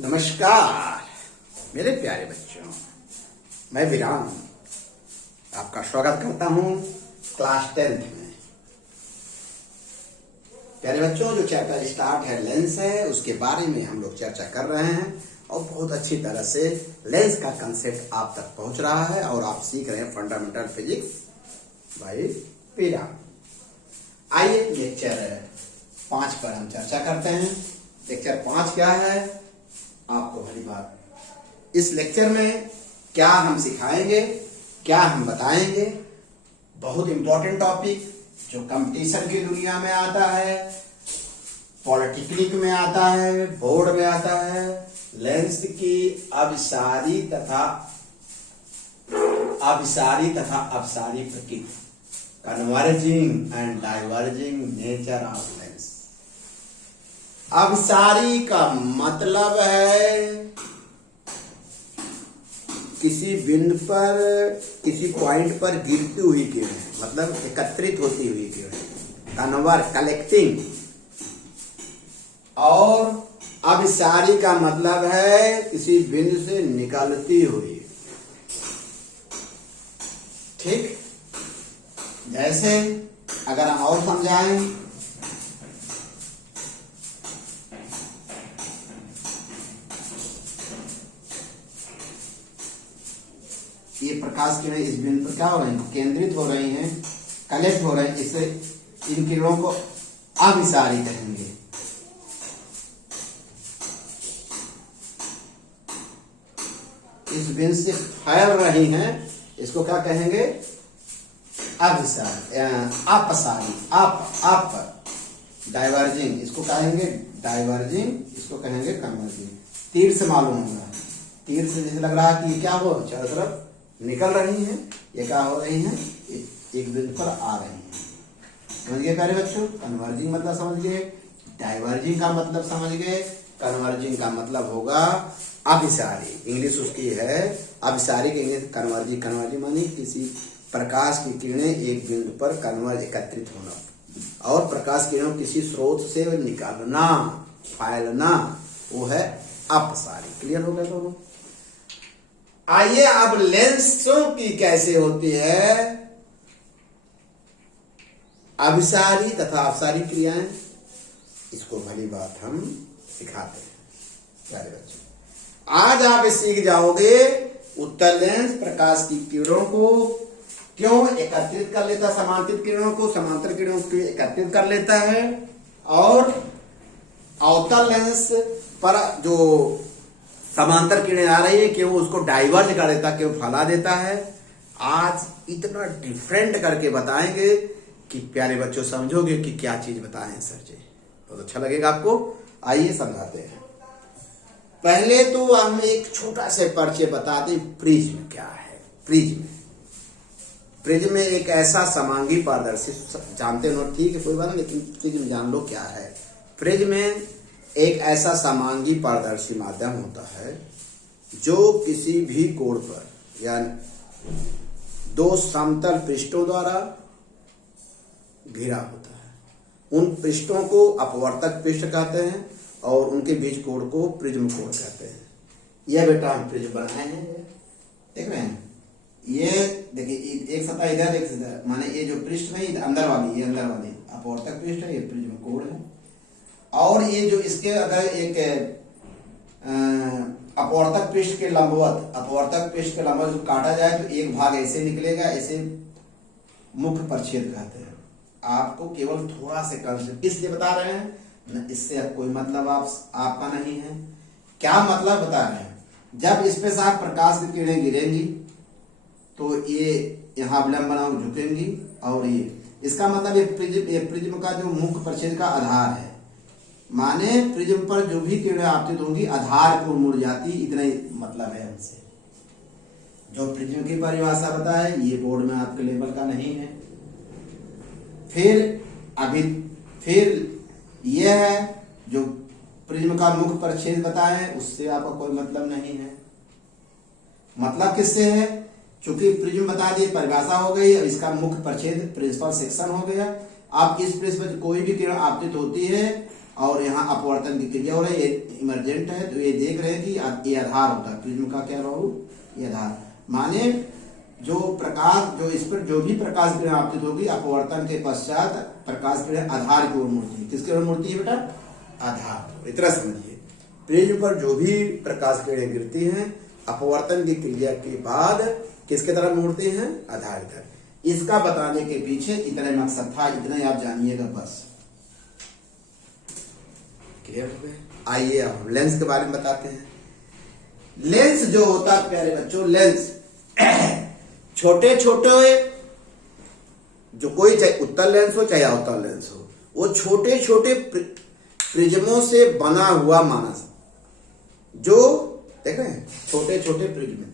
नमस्कार मेरे प्यारे बच्चों, मैं विराम आपका स्वागत करता हूं क्लास 10th में। प्यारे बच्चों, जो चैप्टर स्टार्ट है लेंस है, उसके बारे में हम लोग चर्चा कर रहे हैं और बहुत अच्छी तरह से लेंस का कंसेप्ट आप तक पहुंच रहा है और आप सीख रहे हैं फंडामेंटल फिजिक्स बाय विराम। आइए लेक्चर 5 पर हम चर्चा करते हैं। लेक्चर 5 क्या है आपको भली बात, इस लेक्चर में क्या हम सिखाएंगे, क्या हम बताएंगे, बहुत इंपॉर्टेंट टॉपिक जो कंपटीशन की दुनिया में आता है, पॉलिटेक्निक में आता है, बोर्ड में आता है। लेंस की अभिसारी तथा अपसारी प्रकृति, converging and diverging nature of lens. अपसारी का मतलब है किसी बिंदु पर, किसी पॉइंट पर गिरती हुई किरणें, मतलब एकत्रित होती हुई किरणें, कन्वर्ट कलेक्टिंग। और अपसारी का मतलब है किसी बिंदु से निकलती हुई। ठीक, जैसे अगर हम और समझाएं, ये प्रकाश किरणें इस बिंदु पर क्या हो रही हैं, केंद्रित हो रही हैं, कलेक्ट हो रही हैं, इससे इन किरणों को अभिसारी कहेंगे। इस बिंदु से फैल रही हैं, इसको क्या कहेंगे, अभिसारी, अपसारी, अप डाइवर्जिंग, इसको कहेंगे डाइवर्जिंग, इसको कहेंगे कन्वर्जिंग। तीर से मालूम होगा, तीर से जैसे लग रहा है कि ये क्या हो, चारों तरफ निकल रही हैं, ये क्या हो रही हैं, एक बिंदु पर आ रही हैं। समझ गए प्यारे बच्चों? कन्वर्जिंग मतलब समझ गए, डाइवर्जिंग का मतलब समझ गए, कन्वर्जिंग का मतलब होगा अभिसारी। इंग्लिश उसकी है अभिसारी की इंग्लिश कन्वर्जिंग। कन्वर्जिंग मानी किसी प्रकाश की किरणें एक बिंदु पर कन्वर्ज एकत्रित होना, और प्रकाश किरणों किसी स्रोत से निकालना, फैलना, वो है अपसारी। क्लियर हो गया दोनों? आइए अब लेंसों की कैसे होती है अभिसारी तथा अपसारी क्रियाएं, इसको भली बात हम सिखाते हैं प्यारे बच्चों। आज आप सीख जाओगे उत्तल लेंस प्रकाश की किरणों को क्यों एकत्रित कर लेता, समांतरित किरणों को समांतर किरणों को एकत्रित कर लेता है, और अवतल लेंस पर जो समांतर किरणें आ रही है क्यों उसको डाइवर्ज कर देता, क्यों फैला देता है। आज इतना डिफरेंट करके बताएंगे कि प्यारे बच्चों समझोगे कि क्या चीज बताएं सर जी, बहुत अच्छा लगेगा आपको। आइए समझाते हैं। पहले तो हम एक छोटा सा परिचय बता दें, प्रिज्म क्या है। प्रिज्म में एक ऐसा समांगी पारदर्शी, जानते हो ठीक है कोई बात नहीं, लेकिन प्रिज्म जान लो क्या है। प्रिज्म में एक ऐसा समांगी पारदर्शी माध्यम होता है जो किसी भी कोण पर या दो समतल पृष्ठों द्वारा घिरा होता है। उन पृष्ठों को अपवर्तक पृष्ठ कहते हैं और उनके बीच कोण को प्रिज्म कोण कहते हैं। यह बेटा हम प्रिज्म बनाए हैं, देख रहे हैं। ये देखिए एक सतह इधर, एक सतह, माने ये जो पृष्ठ है अंदर वाली, ये अंदर वाली अपवर्तक पृष्ठ है, ये प्रिज्म कोण है। और ये जो इसके अगर एक अपवर्तक पृष्ठ के लंबवत काटा जाए तो एक भाग ऐसे निकलेगा, ऐसे मुख्य परिच्छेद कहते हैं। आपको केवल थोड़ा से कंसेप्ट इसलिए बता रहे हैं न, इससे अब कोई मतलब आपका नहीं है। क्या मतलब बता रहे हैं, जब इस पे साफ प्रकाश की किरणें गिरेंगी तो ये यहाँ अवलंबन झुकेंगी, और ये इसका मतलब ये प्रिज्म का जो मुख्य परिच्छेद का आधार है, माने प्रिज्म पर जो भी किरणें आपतित होंगी आधार को मुड़ जाती, इतना ही मतलब है हमसे। जो प्रिज्म की परिभाषा बताए ये बोर्ड में आपके लेवल का नहीं है। फिर यह है जो प्रिज्म का मुख्य परिच्छेद बताए, उससे आपका कोई मतलब नहीं है। मतलब किससे है, चूंकि प्रिज्म बता दिए, परिभाषा हो गई, अब इसका मुख्य परिच्छेद प्रिंसिपल सेक्शन हो गया। अब इस पृष्ठ पर कोई भी किरण आपतित होती है और यहाँ अपवर्तन की क्रिया हो रही है, ये इमरजेंट है, तो ये देख रहे हैं कि ये आधार होता है प्रिज्म का, क्या बाबू, ये आधार। माने जो प्रकाश, जो इस पर जो भी प्रकाश किरण आपतित होगी अपवर्तन के पश्चात प्रकाश किरण आधार की ओर मुड़ती है। किसकी ओर मुड़ती है बेटा, आधार। इतना समझिए, प्रिज्म पर जो भी प्रकाश किरणें गिरती हैं अपवर्तन की क्रिया के बाद किसके तरफ मुड़ते हैं, आधार की तरफ। इसका बताने के पीछे इतना मकसद था, इतना ही आप जानिएगा बस। क्लियर हो गया। आइए अब हम लेंस के बारे में बताते हैं। लेंस जो होता है प्यारे बच्चों, लेंस छोटे छोटे, जो कोई चाहे उत्तल लेंस हो चाहे अवतल लेंस हो, वो छोटे छोटे प्रिज्मों से बना हुआ मानस, जो देख रहे हैं छोटे छोटे प्रिज्म,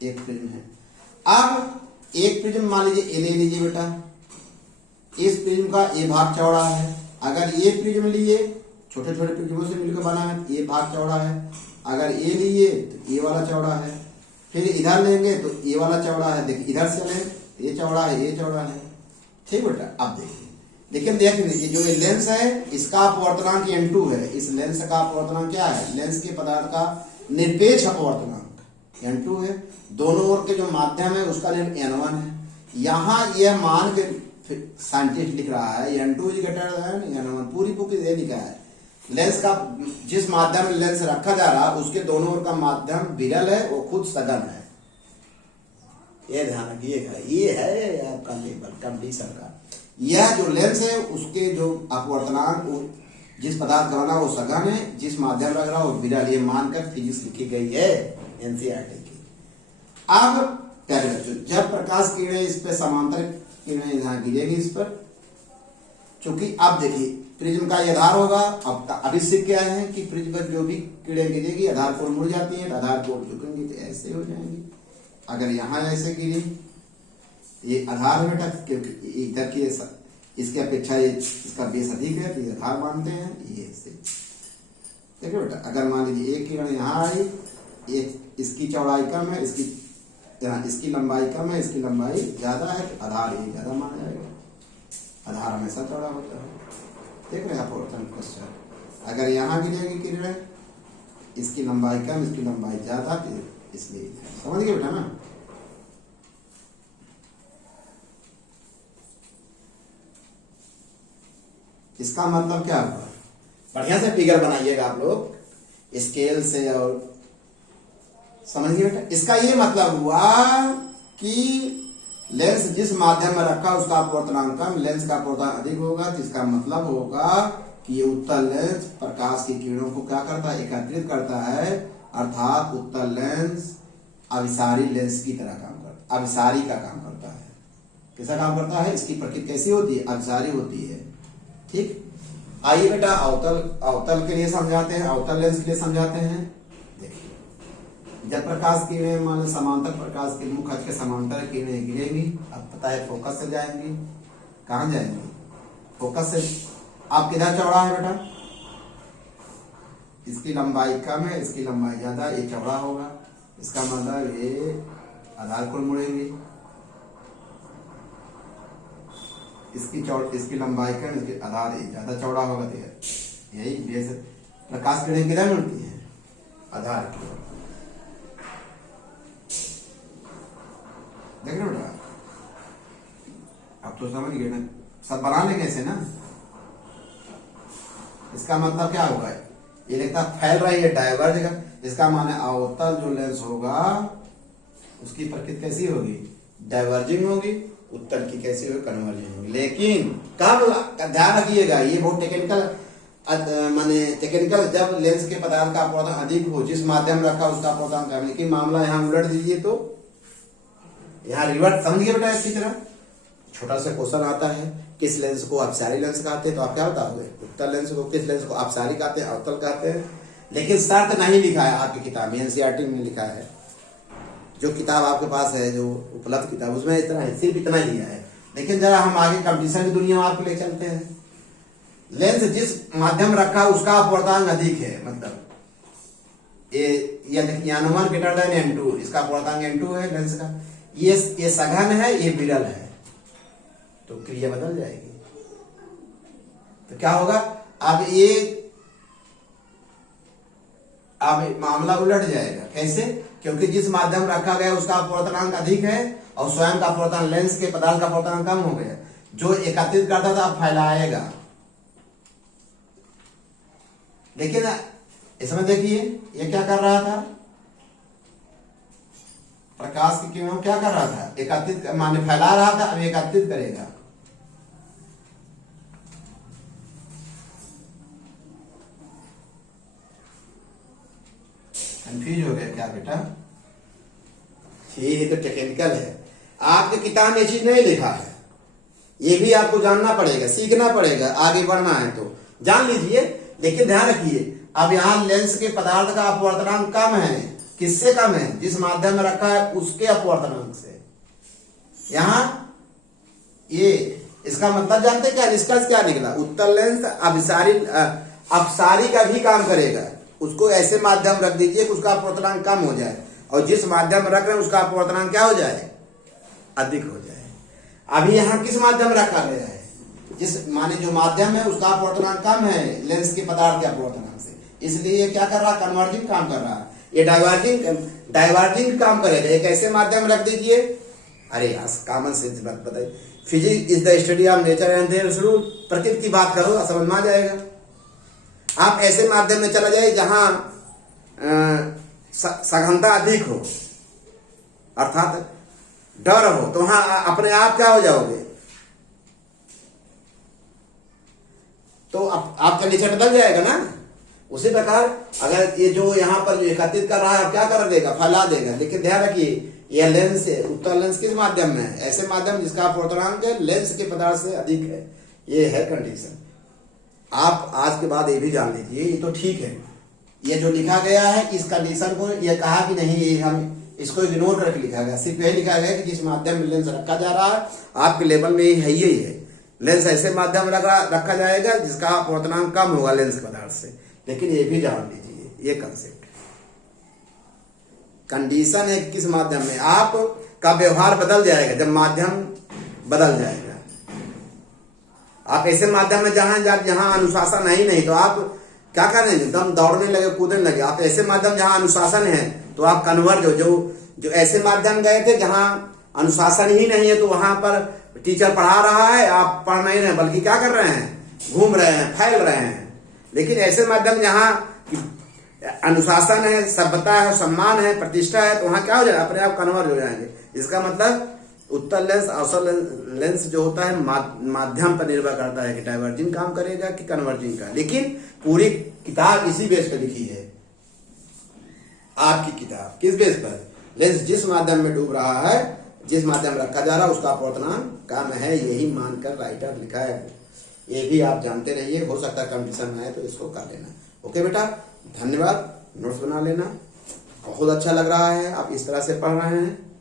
एक प्रिज्म है। अब एक प्रिज्म मान लीजिए ए ले लीजिए बेटा, इस प्रिज्म का ये भाग चौड़ा है। अगर ये प्रिज्म लिए, छोटे छोटे प्रिज्मों से मिलकर बना है, ये भाग चौड़ा है। अगर ये लिए तो ये वाला चौड़ा है, फिर इधर लेंगे तो ये वाला चौड़ा है। देखिए इधर से लें तो ये चौड़ा है, ये चौड़ा है। ठीक बेटा, अब देखिए, लेकिन देख लीजिए जो ये लेंस है इसका अपवर्तनांक n2 है। इस लेंस का अपवर्तनांक क्या है, लेंस के पदार्थ का निरपेक्ष अपवर्तनांक n2 है। दोनों ओर के जो माध्यम है उसका n1 है। यहाँ यह मान के साइंटिस्ट लिख रहा है n2 is greater than n1, पूरी बुक ये लिखा है। लेंस का जिस माध्यम में लेंस रखा जा रहा उसके दोनों ओर का माध्यम विरल है, वो खुद सघन है। ये ध्यान रखिएगा, ये है आपका लेवल कंडीशन का। यह जो लेंस है उसके जो अपवर्तनांक जिस पदार्थ का बना वो सघन है, जिस माध्यम लग रहा है वो विरल, ये मानकर फिजिक्स लिखी गई है एनसीईआरटी की। अब प्यारे बच्चों, जब प्रकाश किरणें इस पे समांतर किरणें यहाँ गिरेगी इस पर, चूंकि अब देखिए प्रिज्म का आधार होगा। अब अभी सीख के आए हैं कि प्रिज्म पर जो भी किरणें गिरेगी आधार को मुड़ जाती है, तो आधार को झुकेंगी तो ऐसे हो जाएंगी। अगर यहाँ ऐसे गिरी, ये आधार है बेटा, क्योंकि इधर की इसके अपेक्षा ये इसका बेस अधिक है तो ये आधार मानते हैं, ये ऐसे। देखिए बेटा, अगर मान लीजिए एक किरण यहाँ आई, एक इसकी चौड़ाई कम है, इसकी लंबाई कम है, इसकी लंबाई ज्यादा है, तो आधार ये ज्यादा माना जाएगा। आधार हमेशा चौड़ा होता है। देख रहे हैं अपवर्तन पश्चात अगर यहाँ गिरेगी किरण, इसकी लंबाई कम, इसकी लंबाई ज्यादा, इसलिए समझ गए बेटा ना। इसका मतलब क्या हुआ, बढ़िया से फिगर बनाइएगा आप लोग स्केल से, और समझिए बेटा। इसका ये मतलब हुआ कि लेंस जिस माध्यम में रखा उसका अपवर्तनांक कम, लेंस का अपवर्तनांक अधिक होगा, जिसका मतलब होगा कि ये उत्तल लेंस प्रकाश की किरणों को क्या करता है, एकत्रित करता है। अर्थात उत्तल लेंस अभिसारी लेंस की तरह काम करता है, अभिसारी का काम करता है। कैसा काम करता है, इसकी प्रकृति कैसी होती है, अभिसारी होती है। ठीक, आइए बेटा अवतल के लिए समझाते हैं, अवतल लेंस के लिए समझाते हैं। देखिए, जब प्रकाश किरणें मान समांतर प्रकाश के मुख अक्ष के समांतर किरणें गिरेंगी, अब पता है फोकस से जाएंगी। कहाँ जाएंगी, फोकस से। आप किधर चौड़ा है बेटा, इसकी लंबाई कम है, इसकी लंबाई ज्यादा, ये चौड़ा होगा, इसका मतलब ये आधार को मुड़ेंगे। इसकी लंबाई कम, इसके आधार ज्यादा चौड़ा होगा, तो यही बेस। प्रकाश किरणें किधर मिलती है, आधार की ओर। देख रहे बेटा, अब तो समझ गए ना, सब बना लेंगे ऐसे ना। इसका मतलब क्या होगा, ये लिखता फैल रही है डाइवर्ज का, इसका माने अवतल जो लेंस होगा उसकी प्रकृति कैसी होगी, डाइवर्जिंग होगी। उत्तल की कैसी होगी, कन्वर्जिंग होगी। लेकिन कब, ध्यान रखिएगा, ये बहुत टेक्निकल माने टेक्निकल, जब लेंस के पदार्थ का अपवर्तन अधिक हो, जिस माध्यम रखा उसका अपवर्तन कम। लेकिन मामला यहाँ उलट दीजिए तो यहाँ रिवर्स, समझ गए बेटा। इसकी तरह छोटा सा क्वेश्चन आता है, किस लेंस को अपसारी लेंस कहते हैं, तो आप क्या बताओगे, उत्तल लेंस को किस लेंस को अपसारी कहते हैं, अवतल कहते हैं। लेकिन शर्त नहीं लिखा है आपकी किताब में, एनसीईआरटी में लिखा है। जो किताब आपके पास है, जो उपलब्ध किताब, उसमें इतना है, सिर्फ इतना ही लिया है। लेकिन जरा हम आगे कंपटीशन की दुनिया में आपको ले चलते हैं। लेंस जिस माध्यम रखा उसका अपवर्तनांक अधिक है, मतलब ये देखिए n1 ग्रेटर देन n2, इसका अपवर्तनांक n2 है लेंस का। ये सघन है, ये विरल है, तो क्रिया बदल जाएगी। तो क्या होगा, अब मामला उलट जाएगा। कैसे? क्योंकि जिस माध्यम रखा गया उसका अपवर्तनांक अधिक है और स्वयं का अपवर्तन, लेंस के पदार्थ का अपवर्तनांक कम हो गया। जो एकत्रित करता था अब फैलाएगा। देखिए ना, इसमें देखिए ये क्या कर रहा था, प्रकाश की किरणों क्या कर रहा था, एकत्रित माने फैला रहा था, अब एकत्रित करेगा। कंफ्यूज हो गया क्या बेटा? ये तो टेक्निकल है, आपकी किताब में ये चीज नहीं लिखा है, ये भी आपको जानना पड़ेगा, सीखना पड़ेगा, आगे बढ़ना है तो जान लीजिए। लेकिन ध्यान रखिए, अब यहाँ लेंस के पदार्थ का अपवर्तनांक कम है। किससे कम है? जिस माध्यम में रखा है उसके अपवर्तनांक से। यहाँ ये इसका मतलब जानते क्या, निष्कर्ष क्या निकला? उत्तल लेंस अपसारी का भी काम करेगा। उसको ऐसे माध्यम रख दीजिए कि उसका अपवर्तनांक कम हो जाए, और जिस माध्यम में रख रहे हैं उसका अपवर्तनांक क्या हो जाए, अधिक हो जाए। अभी यहाँ किस माध्यम में रखा गया है? जिस माने जो माध्यम है उसका अपवर्तनांक कम है लेंस के पदार्थ के अपवर्तनांक से, इसलिए ये क्या कर रहा है, कन्वर्जिंग काम कर रहा है। ये डाइवर्जिंग काम करेगा। एक ऐसे माध्यम रख दीजिए, अरे यार कॉमन सेंस बात बताइए, physics is the study of nature and their rule, प्रकृति की बात करो समझ में आ जाएगा। आप ऐसे माध्यम में चला जाए जहां सघनता अधिक हो, अर्थात डर हो, तो वहां अपने आप क्या हो जाओगे, तो आपका नेचर बदल जाएगा ना। उसी प्रकार अगर ये जो यहाँ पर जो एकत्रित कर रहा है क्या कर देगा, फैला देगा। लेकिन ध्यान रखिए, यह लेंस है, उत्तल लेंस किस माध्यम में है? ऐसे माध्यम जिसका अपवर्तनांक लेंस के पदार्थ से अधिक है। ये है कंडीशन। आप आज के बाद ये भी जान लीजिए, ये तो ठीक है, ये जो लिखा गया है इस कंडीशन को ये कहा कि नहीं, ये हम इसको इग्नोर करके लिखा गया। सिर्फ यही लिखा गया कि जिस माध्यम में लेंस रखा जा रहा है, आपके लेवल में है यही है, लेंस ऐसे माध्यम में रखा जाएगा जिसका अपवर्तनांक कम होगा लेंस पदार्थ से। लेकिन ये भी जान लीजिए, ये कंसेप्ट कंडीशन है किस माध्यम में आपका व्यवहार बदल जाएगा, जब माध्यम बदल जाएगा। आप ऐसे माध्यम में जहां अनुशासन है ही नहीं, तो आप क्या करें, एकदम दौड़ने लगे, कूदने लगे। आप ऐसे माध्यम जहां अनुशासन है तो आप कन्वर्ज हो। जो ऐसे माध्यम गए थे जहां अनुशासन ही नहीं है, तो वहां पर टीचर पढ़ा रहा है, आप पढ़ नहीं रहे बल्कि क्या कर रहे हैं, घूम रहे हैं, फैल रहे हैं। लेकिन ऐसे माध्यम जहां अनुशासन है, सभ्यता है, सम्मान है, प्रतिष्ठा है, तो वहां क्या हो जाएगा, अपने आप कन्वर्ज हो जाएंगे। इसका मतलब उत्तल लेंस अवसर लेंस जो होता है माध्यम पर निर्भर करता है कि डाइवर्जिंग काम करेगा कि कन्वर्जिंग का। लेकिन पूरी किताब इसी बेस पर लिखी है। आपकी किताब किस बेस पर, लेंस जिस माध्यम में डूब रहा है, जिस माध्यम रखा जा रहा है उसका अपवर्तनांक कम है, यही मानकर राइटर लिखा है। ये भी आप जानते रहिए, हो सकता है कंपटीशन में आए तो इसको कर लेना। ओके बेटा, धन्यवाद। नोट्स बना लेना। बहुत अच्छा लग रहा है आप इस तरह से पढ़ रहे हैं।